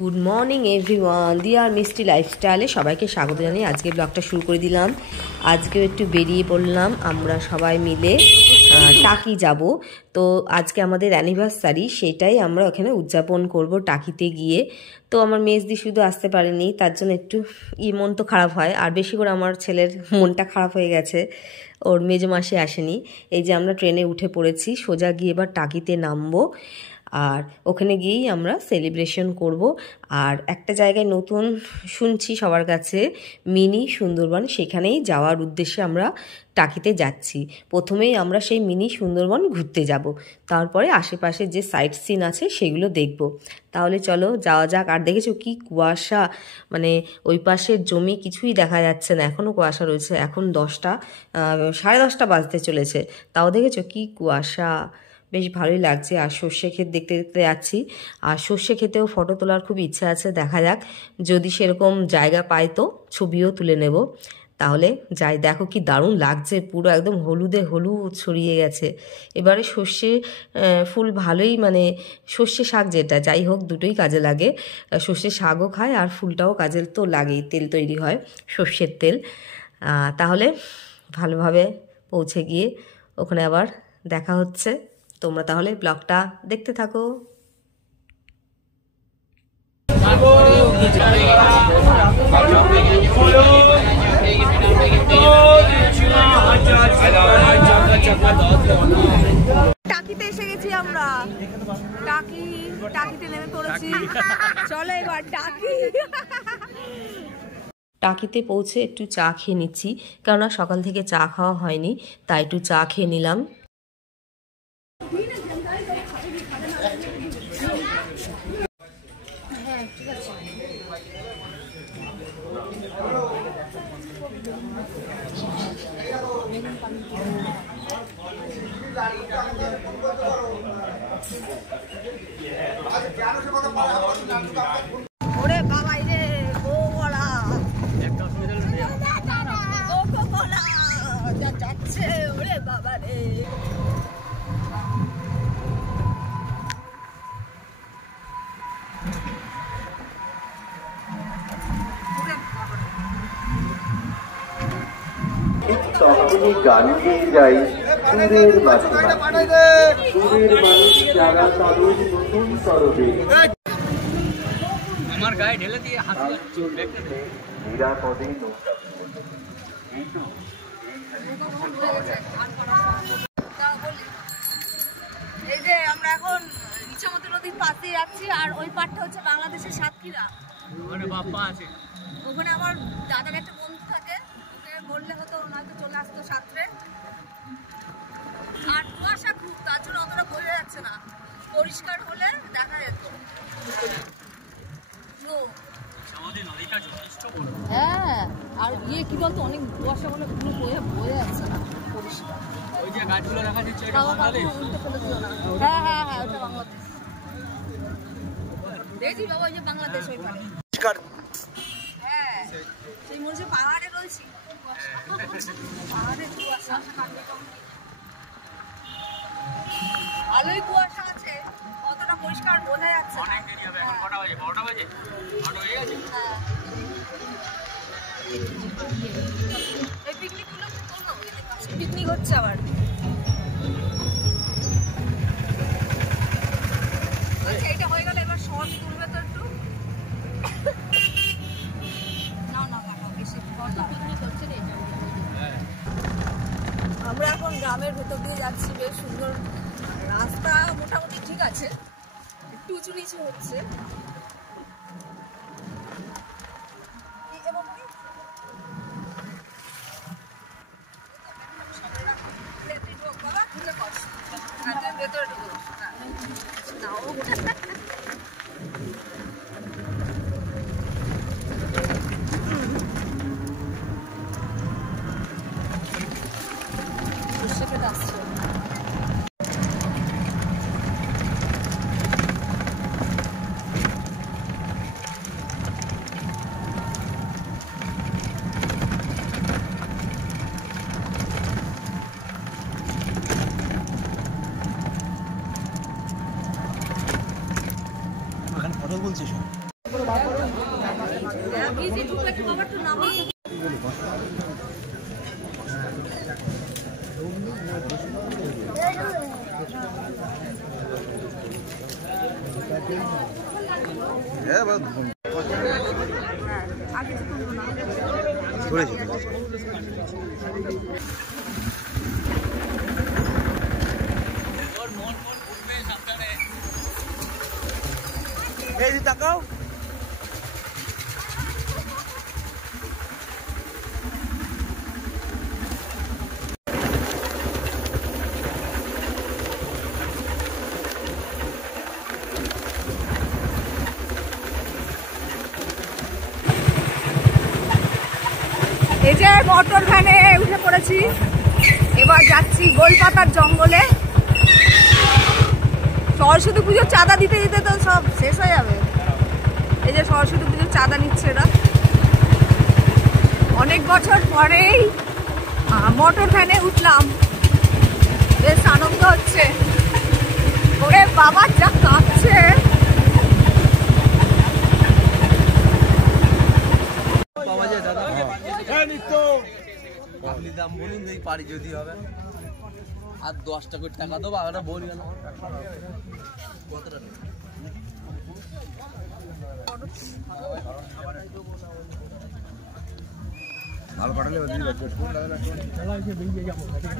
Good morning everyone, দিয়া মিষ্টি লাইফস্টাইলে সবাইকে স্বাগত জানিয়ে আজকে ব্লগটা শুরু করে দিলাম। আজকেও একটু বেরিয়ে পড়লাম, আমরা সবাই মিলে টাকি যাব। তো আজকে আমাদের অ্যানিভার্সারি, সেটাই আমরা ওখানে উদযাপন করব টাকিতে গিয়ে। তো আমার মেজদি শুধু আসতে পারেনি, তার জন্য একটু মন তো খারাপ হয়, আর বেশি করে আমার ছেলের মনটা খারাপ হয়ে গেছে, ওর মেজো মাসি আসেনি। এই যে আমরা ট্রেনে উঠে পড়েছি, সোজা গিয়ে এবার টাকিতে নামবো, আর ওখানে গিয়েই আমরা সেলিব্রেশন করব। আর একটা জায়গায় নতুন শুনছি সবার কাছে, মিনি সুন্দরবন, সেখানেই যাওয়ার উদ্দেশ্যে আমরা টাকিতে যাচ্ছি। প্রথমেই আমরা সেই মিনি সুন্দরবন ঘুরতে যাব, তারপরে আশেপাশে যে সাইট সিন আছে সেগুলো দেখব। তাহলে চলো যাওয়া যাক। আর দেখেছো কি কুয়াশা, মানে ওই পাশের জমি কিছুই দেখা যাচ্ছে না, এখনও কুয়াশা রয়েছে। এখন 10টা 10:30 বাজতে চলেছে, তাও দেখেছো কি কুয়াশা, বেশ ভালোই লাগছে। আর সর্ষে ক্ষেত দেখতে দেখতে যাচ্ছি, আর সর্ষে ক্ষেতেও ফটো তোলার খুব ইচ্ছা আছে। দেখা যাক, যদি সেরকম জায়গা পাই তো ছবিও তুলে নেব। তাহলে যাই, দেখো কি দারুণ লাগছে, পুরো একদম হলুদে হলুদ ছড়িয়ে গেছে। এবারে সর্ষে ফুল ভালোই, মানে সর্ষে শাক যেটা, যাই হোক দুটোই কাজে লাগে। সর্ষে শাকও খায় আর ফুলটাও কাজে তো লাগেই, তেল তৈরি হয় সর্ষের তেল। তাহলে ভালোভাবে পৌঁছে গিয়ে ওখানে আবার দেখা হচ্ছে। তোমরা তাহলে ব্লগটা দেখতে থাকো। টাকিতে এসে গেছি আমরা, টাকিতে নেমে পড়েছি। চলো এবার টাকি। টাকিতে পৌঁছে একটু চা খেয়ে নিচ্ছি, কেননা সকাল থেকে চা খাওয়া হয়নি, তাই একটু চা খেয়ে নিলাম। ওরে বাবা রে, কোলা যাচ্ছে, ওরে বাবা রে। তখনই গান গেয়ে যাই সুরের মাঝে সুরের মানুষ যারা তাদের নতুন তরবে আমার গায়ে ঢেলে দিয়ে নিরাপদে নৌকা। এই যে আমরা এখন ইচ্ছামতি নদীর পাশে যাচ্ছি, আর ওই পাড়টা হচ্ছে বাংলাদেশের সাতক্ষীরা। ওখানে বাপ্পা আছে, ওখানে আমার দাদার একটা বন্ধু থাকে, ওকে বললে হতো, ওনাকে চলে আসতো সাঁতরে। আর কুয়াশা খুব, তার জন্য অতটা বোঝা যাচ্ছে না, পরিষ্কার হলে দেখা যেত। হ্যাঁ, আর কি বলতো, অনেক কুয়াশা বলে কোনো বোঝা যাচ্ছে না পরিষ্কার। ওই যে গাছগুলো দেখা যাচ্ছে, হ্যাঁ ওটা বাংলাদেশ। দেখি বাবা, ওই যে বাংলাদেশ ওই পারে। হ্যাঁ, সেই মনে হচ্ছে পাহাড়ে রয়েছি, পাহাড়ে কুয়াশা, ভালোই কুয়াশা আছে, অতটা পরিষ্কার বোঝা যাচ্ছে না। অনেক দেরি হবে, এখন কটা বাজে? 12টা বাজে, 12টা হয়ে গেছে। হ্যাঁ, এই পিকনিকগুলো করবো, পিকনিক হচ্ছে আবার। এইটা হয়ে গেলে এবার শর্ট তুলবে তো একটু। আমরা এখন গ্রামের ভেতর দিয়ে যাচ্ছি, বেশ সুন্দর রাস্তা, মোটামুটি ঠিক আছে, একটু উঁচু নিচু হচ্ছে। ভেতরে ঢুকো এই তাকাও এই যে মোটর ভ্যানে উঠে পড়েছি, এবার যাচ্ছি গোলপাতার জঙ্গলে। সরস্বতী পুজোর চাঁদা দিতে দিতে তো সব শেষ হয়ে যাবে। এই যে সরস্বতী পুজোর চাঁদা নিচ্ছে এরা। অনেক বছর পরেই মোটর ভ্যানে উঠলাম, বেশ আনন্দ হচ্ছে। ওরে বাবা যা কাঁপছে। আপনি দাম বলুন এই পারি যদি হবে আর 10 টাকা টাকা দেবো আমরা বলি না কতটা ভালো পাঠালে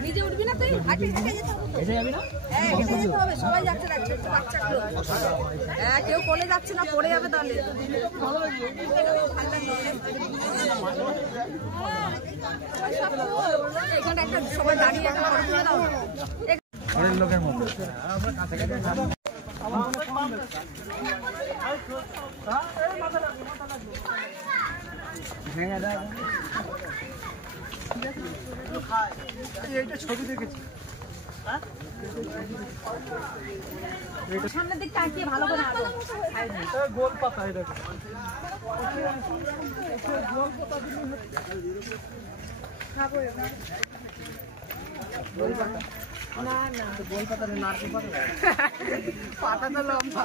নিজে উঠবি না তুই? হাঁটে হাঁটে যেতে হবে। এসে যাবি না? হ্যাঁ, এসে যেতে হবে। সবাই যাচ্ছে না, ছোট বাচ্চাগুলো। হ্যাঁ, কেউ কোলে যাচ্ছে না, পড়ে যাবে তাহলে। এখানে একটা সবাই দাঁড়িয়ে একটা ফটো তুলে দাও। অনেক লোকের মতো ছবি দেখেছি। সামনের দিক তাকিয়ে ভালো করে হাঁটো। গোল পাতা দেখো না না গোল পাতা নারকেল পাতা পাতা তো লম্বা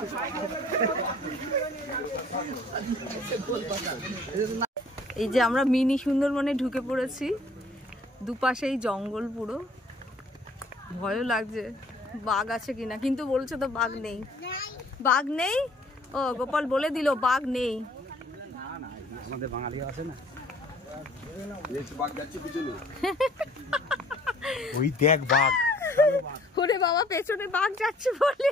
এই যে আমরা মিনি সুন্দরবনে ঢুকে পড়েছি, দুপাশেই জঙ্গল পুরো। ভয়ও লাগছে বাঘ আছে কিনা, কিন্তু বলছে তো বাঘ নেই। বাঘ নেই? ও গোপাল বলে দিল বাঘ নেই। আমাদের বাঙালি আছে না ওই দেখ বাঘ। ওরে বাবা পেছনে বাঘ যাচ্ছে বলে।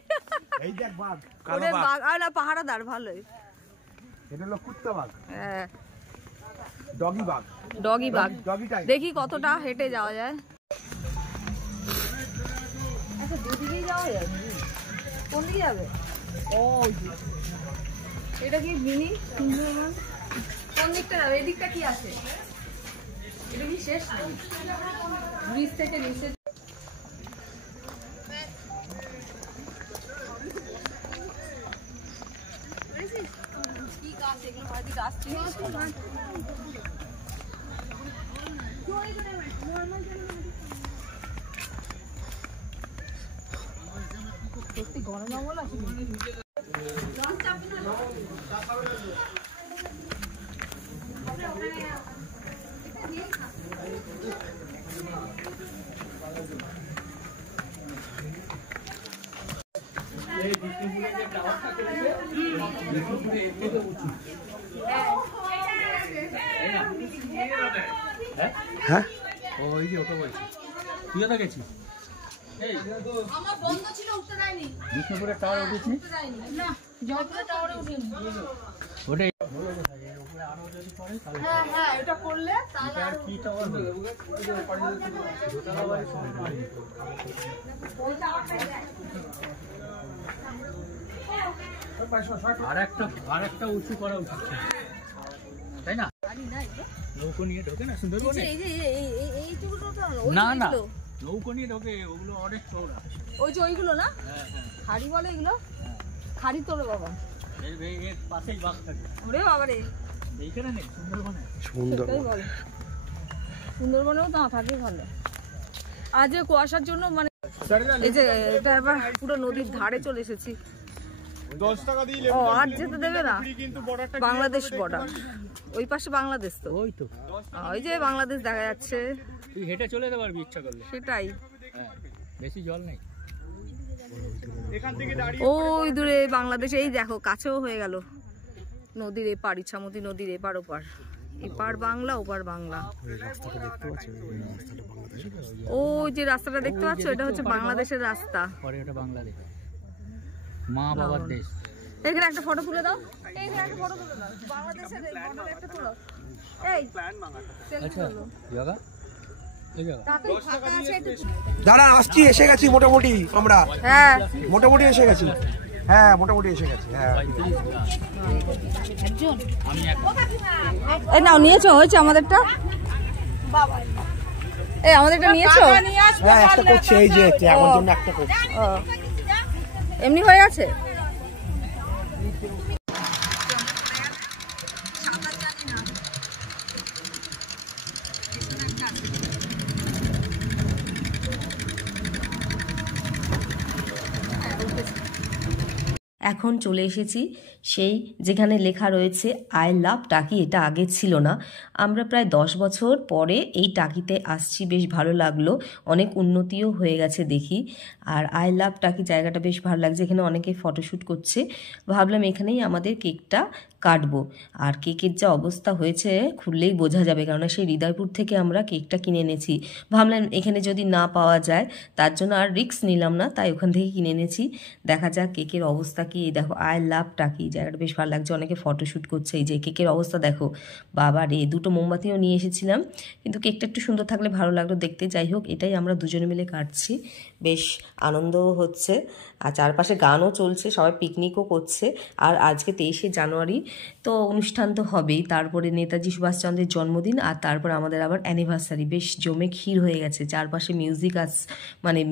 এই দেখ বাঘ, ওরে বাঘ আর না পাহারাদার ভালোই। এটা হলো কুত্তা বাঘ, হ্যাঁ ডগি বাঘ। ডগি বাঘ। Doggy type. দেখি কতটা হেঁটে যাওয়া যায়। আচ্ছা দুদিকেই যাওয়া যায়? কোন দিকে যাবে? ও এটা কি মিনি সুন্দরবন? কোন দিকটা যাবে? এই দিকটা কি আছে? এটা কি শেষ নেই? ব্রিজ থেকে নিচে কি গাছ এগুলো? ভাজি গাছ চিনিস? সত্যি গরম আমল আছে। হ্যাঁ ওই যে ওকে বলছি তুইও তো গেছিস। আমার বন্ধ ছিল, উঠতে দেয়নি। বিষ্ণুপুরের টাওয়ার উঠেছি না জয়পুরের টাওয়ারে উঠিনি। ওটাই হ্যাঁ হ্যাঁ এটা করলে তাহলে আর কি টাওয়ার হলো আর একটা উঁচু করা উচিত ছিল, তাই না? নৌকো নিয়ে ঢোকে না সুন্দরবনে? এই যে এইটুকু না না নৌকো নিয়ে ঢোকে, ওগুলো অনেক চৌড়া। ওই যে ওইগুলো না হ্যাঁ হ্যাঁ খাড়ি বলে এগুলো? খাড়ি তোরে বাবা। এর পাশেই বাঘ থাকে। ওরে বাবা রে, এইখানে নেই সুন্দরবনে? সেটাই বলে। সুন্দরবনেও তো থাকে ভালো। আজ কুয়াশার জন্য মানে এই যে এটা এবার পুরো নদীর ধারে চলে এসেছি। ও আর যেতে দেবে না, বাংলাদেশ বর্ডার ওই পাশে বাংলাদেশ তো, ওই তো ওই যে বাংলাদেশ দেখা যাচ্ছে, তুই হেঁটে চলে যেতে পারবি ইচ্ছা করলে। সেটাই। হ্যাঁ, বেশি জল নেই। ওই দূরে বাংলাদেশ, এই দেখো কাছেও হয়ে গেল নদীর এপার, ইছামতি নদীর এপার ওপার, এপার বাংলা ওপার বাংলা। ওই যে রাস্তাটা দেখতে পাচ্ছ, এটা হচ্ছে বাংলাদেশের রাস্তা। পরে ওটা বাংলাদেশ, মা বাবার দেশ। এখানে একটা ফটো তুলে দাও, এইখানে একটা ফটো তুলে দাও, বাংলাদেশের বর্ডারে একটা তুলো। এই আচ্ছা জায়গা, এই জায়গা তাড়াতাড়ি ফাঁকা আছে একটু। দাঁড়া আসছি, এসে গেছি মোটামুটি, আমরা হ্যাঁ মোটামুটি এসে গেছি। হ্যাঁ মোটামুটি এসে গেছি। হ্যাঁ এই নাও, নিয়েছো? হয়েছে আমাদেরটা? এই আমাদেরটা নিয়েছো? হ্যাঁ একটা করছে, এই যে আমার জন্য একটা করছে। ও এমনি হয়ে গেছে। এখন চলে এসেছি সেই যেখানে লেখা রয়েছে আই লাভ টাকি। এটা আগে ছিল না, আমরা প্রায় 10 বছর পরে এই টাকিতে আসছি, বেশ ভালো লাগলো, অনেক উন্নতিও হয়ে গেছে দেখি। আর আই লাভ টাকি জায়গাটা বেশ ভালো লাগছে, এখানে অনেকে ফটোশ্যুট করছে। ভাবলাম এখানেই আমাদের কেকটা কাটবো। আর কেকের যা অবস্থা হয়েছে খুললেই বোঝা যাবে, কেননা সেই হৃদয়পুর থেকে আমরা কেকটা কিনে এনেছি। ভাবলাম এখানে যদি না পাওয়া যায়, তার জন্য আর রিস্ক নিলাম না, তাই ওখান থেকে কিনে এনেছি। দেখা যাক কেকের অবস্থা কি। দেখো আই লাভ টাকি জায়গাটা বেশ ভালো লাগছে, অনেকে ফটোশ্যুট করছে। এই যে কেকের অবস্থা দেখো, বাবা রে, 2টো মোমবাতিও নিয়ে এসেছিলাম, কিন্তু কেকটা একটু সুন্দর থাকলে ভালো লাগলো দেখতে। যাই হোক, এটাই আমরা দুজনে মিলে কাটছি, বেশ আনন্দও হচ্ছে, আর চারপাশে গানও চলছে, সবাই পিকনিকও করছে। আর আজকে 23শে জানুয়ারি, তো অনুষ্ঠান তো হবেই, তারপরে নেতাজি সুভাষচন্দ্রের জন্মদিন, আর তারপর আমাদের আবার অ্যানিভার্সারি। বেশ জমে ক্ষীর হয়ে গেছে, চারপাশে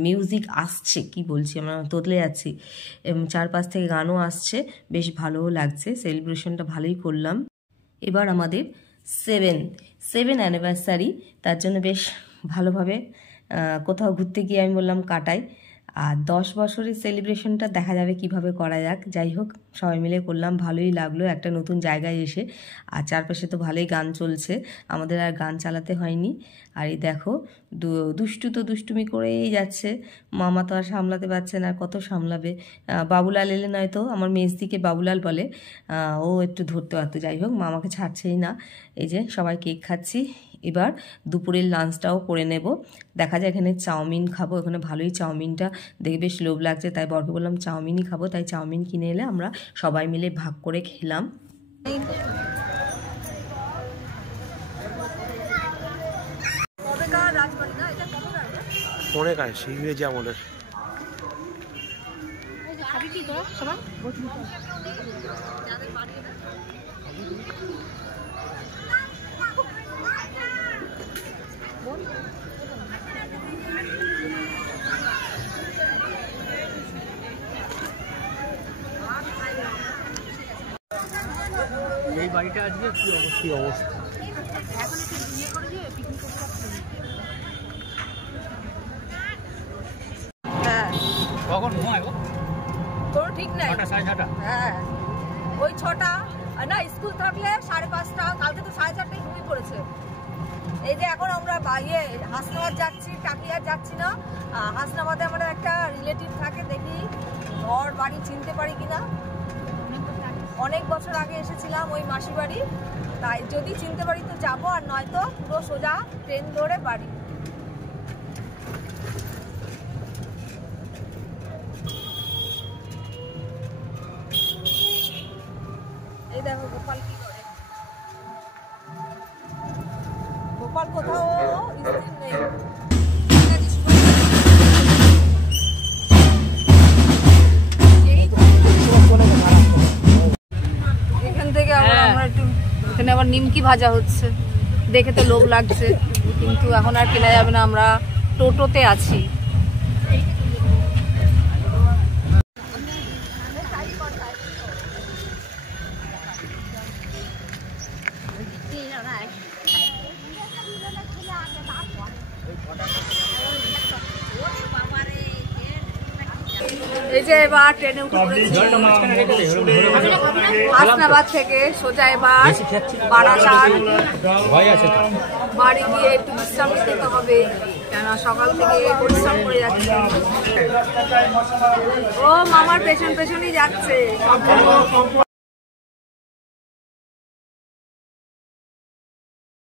মিউজিক আসছে, কি বলছি, আমরা তোতলে যাচ্ছি, চারপাশ থেকে গানও আসছে, বেশ ভালোও লাগছে, সেলিব্রেশনটা ভালোই করলাম। এবার আমাদের 7 অ্যানিভার্সারি, তার জন্য বেশ ভালোভাবে কোথাও ঘুরতে গিয়ে আমি বললাম কাটাই। আর 10 বছরের সেলিব্রেশনটা দেখা যাবে কিভাবে করা যাক। যাই হোক, সবাই মিলে করলাম, ভালোই লাগলো একটা নতুন জায়গায় এসে। আর চারপাশে তো ভালোই গান চলছে, আমাদের আর গান চালাতে হয়নি। আর এই দেখো দুষ্টু তো দুষ্টুমি করেই যাচ্ছে, মামা তো আর সামলাতে পারছে না, কত সামলাবে। বাবুলাল এলে নয়তো, আমার মেজদিকে বাবুলাল বলে, ও একটু ধরতে পারতো। যাই হোক, মামাকে ছাড়ছেই না। এই যে সবাই কেক খাচ্ছি, এবার দুপুরের লাঞ্চটাও করে নেব। দেখা যায় এখানে চাউমিন খাবো, এখানে ভালোই চাউমিনটা দেখে বেশ লোভ লাগছে, তাই বরকে বললাম চাউমিনই খাবো, তাই চাউমিন কিনে এলে আমরা সবাই মিলে ভাগ করে খেলাম। অনেক আছে ইংরেজি আমাদের। এই বাড়িটা আজকে কি অবস্থা। কখন ঘুমায় গো? তোর ঠিক নাই। 6টা 6:30। হ্যাঁ ওই 6টা না, স্কুল থাকলে 5:30, কালকে তো 4:30টায় ঘুমিয়ে পড়েছে। এই যে এখন আমরা হাসনাবাদ যাচ্ছি, টাকিয়ার যাচ্ছি না। হাসনাবাদে আমার একটা রিলেটিভ থাকে, দেখি ঘর বাড়ি চিনতে পারি কিনা। অনেক বছর আগে এসেছিলাম ওই মাসি বাড়ি, তাই যদি চিনতে পারি তো যাবো, আর নয়তো পুরো সোজা ট্রেন ধরে বাড়ি। এই দেখো গোপাল কি করে, গোপাল কোথাও স্থির নেই। এখান থেকে আবার আমরা একটু, এখানে আবার নিমকি ভাজা হচ্ছে, দেখে তো লোভ লাগছে, কিন্তু এখন আর কেনা যাবে না, আমরা টোটোতে আছি। এই যে এবার ট্রেনে উঠে পড়েছি হাসনাবাদ থেকে সোজা এবার বারাসাত। বাড়ি গিয়ে একটু বিশ্রাম নিতে হবে, কেন সকাল থেকে পরিশ্রম করে যাচ্ছে। ও মামার পেছন পেছনই যাচ্ছে।